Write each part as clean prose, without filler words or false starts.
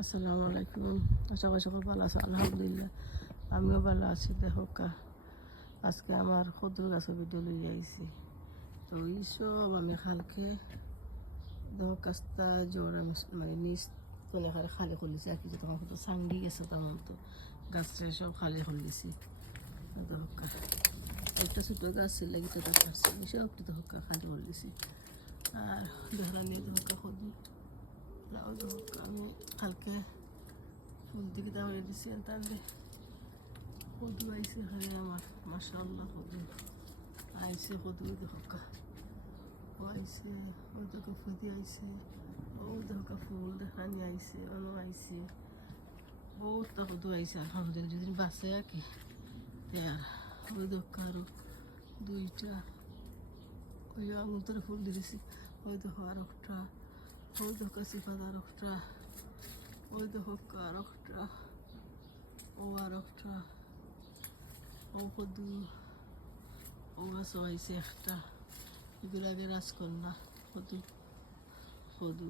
আসসালামু আলাইকুম। আশা করি সকল ভালো আছে, আলহামদুলিল্লাহ আমিও ভালো আছি। দেখো আজকে আমার খদুর গাছের ভিডিও লইয়া আইছি। তো এইসব আমি কালকে দেখো কাজটা জোর মানে নিচ তলে খালি খুলিছি আর কিছু তখন তো সাঙ্গি গেছে, তখন তো গাছটা সব খালি খুলিছি। দেখো একটা ছোটো গাছ ছিল, একটা গাছ ছিল, সবটা দেখো খালি খুলিছি। আর দেখা নিয়ে দেখো খদু লাউ দেখো আমি কালকে ফুল দিকে দাঁড়িয়ে দিছি তাহলে কদু আইসে এখানে আমার মাশাআল্লাহ কদু আইসে, কদু দেখা ও আইসে, ও দেখো ফুদি আইসে, ও দেখা ফুল দেখানি আইসে, অন্য আইসে বহুতটা কদু আইসে আলহামদুলিল্লাহ। যেদিন বাঁচে আর কি ওই দেখা আরো দুইটা ওই আঙুর ফুল দিয়েছি, ওই দেখো আর একটা, ওই দেখো সিফাত আর একটা, ওই দেখো আর একটা, ও আর একটা, ও কদু, ও গাছও আইসে একটা, এগুলো আগে রাজকন্যা কদু কদু।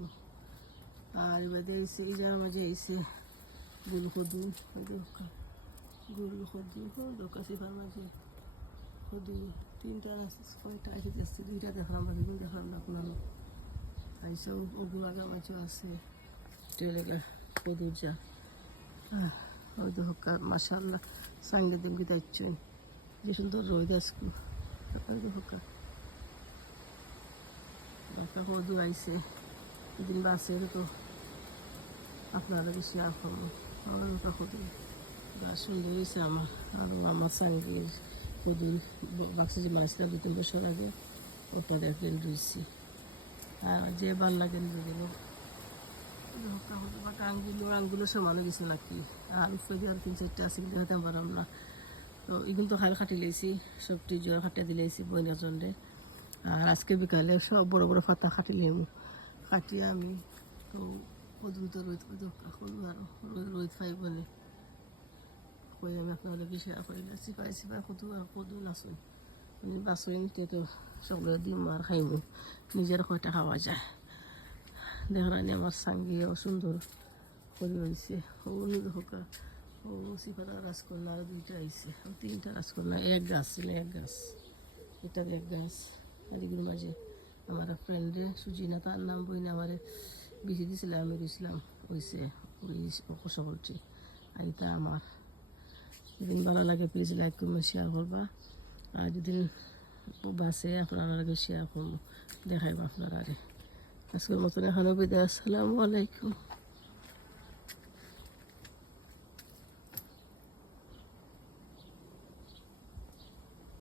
আর এবারে আইসে এই জায়গার মাঝে আইসে গুল কদু, গুল কদু দোকা সিফার মাঝে কদু তিনটা কয়টা আইসে যাচ্ছে, দুইটা দেখলাম বাকি দেখলাম না কোনো আইসে। ওগুলো আগের মাঝে আছে টেলেগা কদুর যা ওই দেখা মাশাআল্লাহ সাঙ্গে দিন কি দাইছেন যে সুন্দর রোদ আজকে। ওই দেখা বাঁকা কদু আইসে, এদিন বাসে তো আপনারা বেশি আফাম আমার বাঁকা কদু গাছ সুন্দর হয়েছে আমার। আরও আমার সাঙ্গের কদু বাক্সে যে মাছটা 2-3 বছর আগে ওটা দেখলেন রয়েছি। আর যে ভাল লাগেন যেগুলো আঙ্গুলো সমানো গেছে নাকি, আর উপরে দিয়ে আর 3-4টা আছে কিন্তু হতে পারলাম না। তো এগুলো তো হাল খাটি লেছি, সবটি জ্বর খাটিয়ে দিলেছি বইনার জন্যে। আর আজকে বিকালে সব বড় বড় পাতা খাটিলাম, খাটিয়ে আমি তো কদুম তো রোদ আরো রোদ পাই বলে কই আমি আপনাদের শেয়ার করে দিচ্ছি। পাইছি বা কদু নাচুন বাসুন তো সকলে দিম আর খাইমু, নিজের কয়টা খাওয়া যায়। দেখলানি আমার সাঙ্গিও সুন্দর করে হয়েছে। ও দেখা ও সিফাতা রাজকন্যা আরও 2টা আইসে, 3টা রাজকন্যা, এক গাছ ছিল, এক গাছ এটা এক গাছ। এদিকের মাঝে আমার ফ্রেন্ডে সুজিনা তার নাম বইনে আমার বেশি দিয়েছিল, আমি রইছিলাম হয়েছে ওই সকলটি। আর এটা আমার যেদিন ভালো লাগে প্লিজ লাইক কমেন্ট শেয়ার করবা, আর যেদিন বাসে আপনারা আগে শেয়ার করবো দেখাইব আপনারা। আজকের মতন এখানে বিদায়, আসসালামু আলাইকুম।